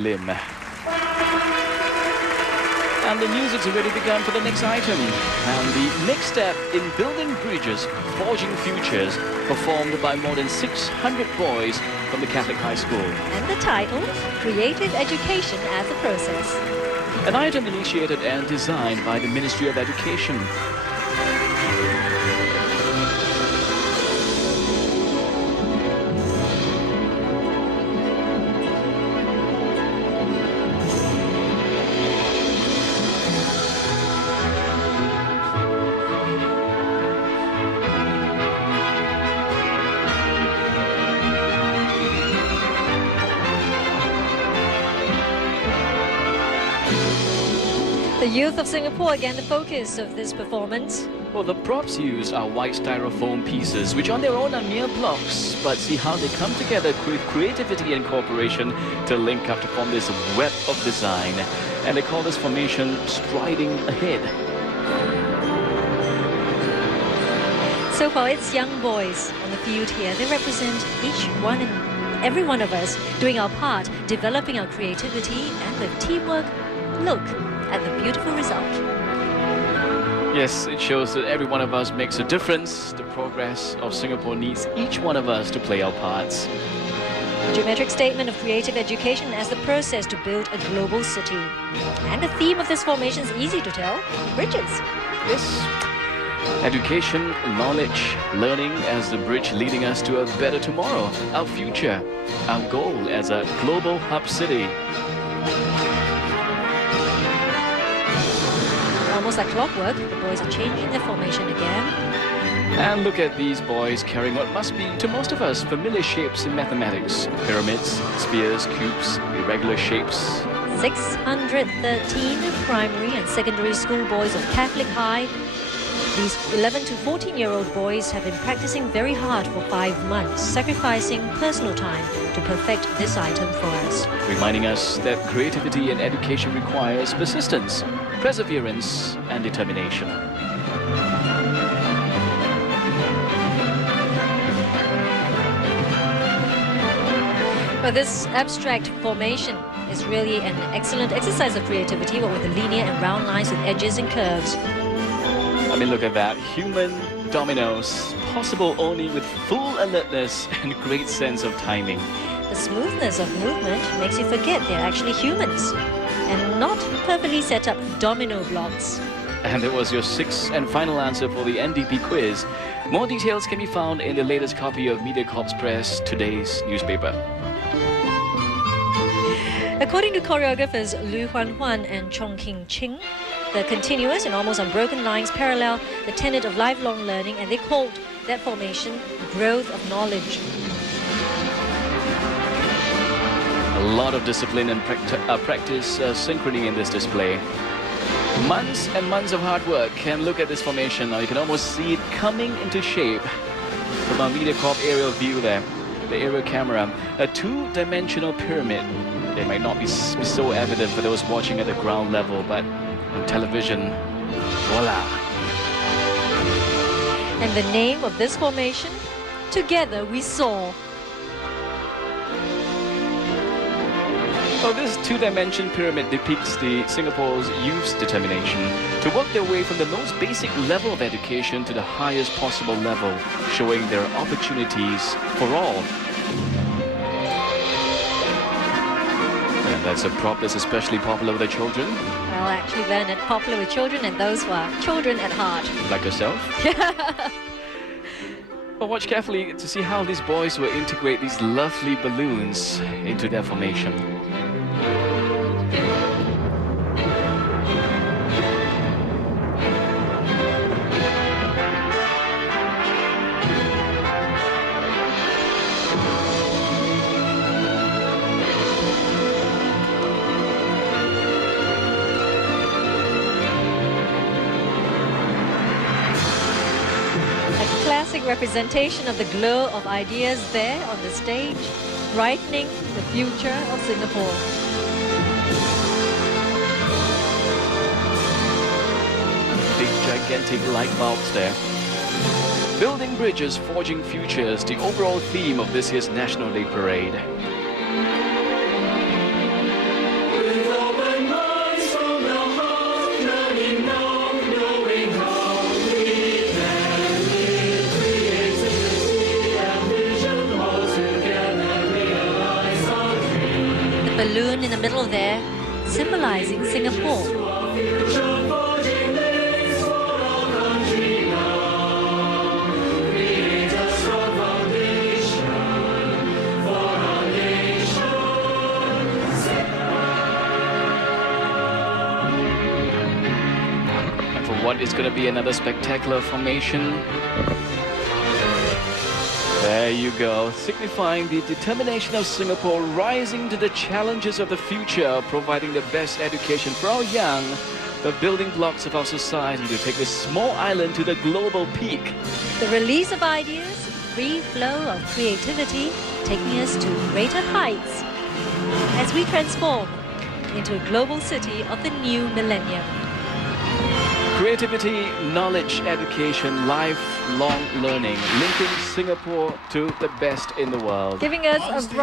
Lim. And the music's already begun for the next item. And the next step in building bridges, forging futures, performed by more than 600 boys from the Catholic High School. And the title, Creative Education as a Process. An item initiated and designed by the Ministry of Education. The youth of Singapore again the focus of this performance. Well, the props used are white styrofoam pieces, which on their own are mere blocks, but see how they come together with creativity and cooperation to link up to form this web of design. And they call this formation Striding Ahead. So far, it's young boys on the field here. They represent each one and every one of us doing our part, developing our creativity and with teamwork. Look at the beautiful result. Yes, it shows that every one of us makes a difference. The progress of Singapore needs each one of us to play our parts. A geometric statement of creative education as the process to build a global city. And the theme of this formation is easy to tell, bridges. Yes. Education, knowledge, learning as the bridge leading us to a better tomorrow, our future, our goal as a global hub city. Almost like clockwork, the boys are changing their formation again. And look at these boys carrying what must be, to most of us, familiar shapes in mathematics. Pyramids, spheres, cubes, irregular shapes. 613 primary and secondary school boys of Catholic High. These 11 to 14-year-old boys have been practicing very hard for 5 months, sacrificing personal time to perfect this item for us. Reminding us that creativity and education requires persistence, perseverance, and determination. But this abstract formation is really an excellent exercise of creativity, but with the linear and round lines with edges and curves. I mean, look at that. Human dominoes, possible only with full alertness and great sense of timing. The smoothness of movement makes you forget they're actually humans and not perfectly set up domino blocks. And that was your sixth and final answer for the NDP quiz. More details can be found in the latest copy of MediaCorp's Press, today's newspaper. According to choreographers Lu Huan and Chong King Ching, the continuous and almost unbroken lines parallel the tenet of lifelong learning, and they called that formation growth of knowledge. A lot of discipline and practice synchrony in this display. Months and months of hard work. And look at this formation now. You can almost see it coming into shape from our MediaCorp aerial view there, the aerial camera. A two-dimensional pyramid. It might not be so evident for those watching at the ground level, but on television, voila. And the name of this formation? Together We Soar. Well, this two-dimension pyramid depicts the Singapore's youth's determination to work their way from the most basic level of education to the highest possible level, showing their opportunities for all. And that's a prop that's especially popular with the children. Well, actually, Bernard, popular with children and those who are children at heart. Like yourself? Well, watch carefully to see how these boys will integrate these lovely balloons into their formation. Classic representation of the glow of ideas there on the stage, brightening the future of Singapore. Big gigantic light bulbs there. Building bridges, forging futures, the overall theme of this year's National Day Parade. balloon in the middle there, symbolizing Singapore. And for what is going to be another spectacular formation. There you go, signifying the determination of Singapore rising to the challenges of the future, providing the best education for our young, the building blocks of our society to take this small island to the global peak. The release of ideas, free flow of creativity, taking us to greater heights as we transform into a global city of the new millennium. Creativity, knowledge, education, lifelong learning, linking Singapore to the best in the world. Giving us a